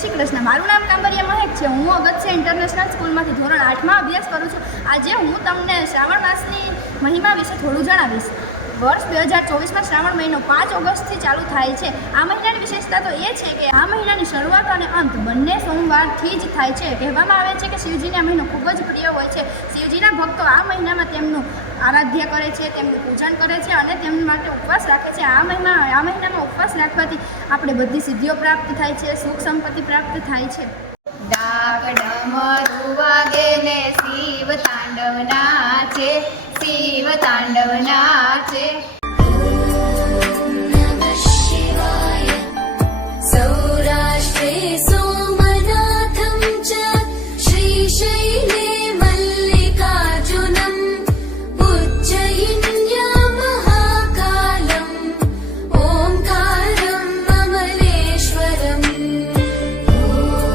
શ્રી કૃષ્ણ. મારું નામ કાંબરિયા મહેક છે. હું અગત્ય ઇન્ટરનેશનલ સ્કૂલમાંથી ધોરણ આઠમાં અભ્યાસ કરું છું. આજે હું તમને શ્રાવણ માસની મહિમા વિશે થોડું જણાવીશ. વર્ષ બે હજાર ચોવીસમાં શ્રાવણ મહિનો પાંચ ઓગસ્ટથી ચાલુ થાય છે. આ મહિનાની વિશેષતા તો એ છે કે આ મહિનાની શરૂઆત અને અંત બંને સોમવારથી જ થાય છે. કહેવામાં આવે છે કે શિવજીને આ મહિનો ખૂબ જ પ્રિય હોય છે. શિવજીના ભક્તો આ મહિનામાં તેમનું આરાધ્ય કરે છે, તેમનું પૂજન કરે છે અને તેમના માટે ઉપવાસ રાખે છે. આ મહિના, આ મહિનામાં ઉપવાસ રાખવાથી આપણે બધી સિદ્ધિઓ પ્રાપ્ત થાય છે, સુખ સંપત્તિ પ્રાપ્ત થાય છે. ડાક ડમરુ વાગે ને શિવ તાંડવ નાચે શિવ તાંડવ નાચે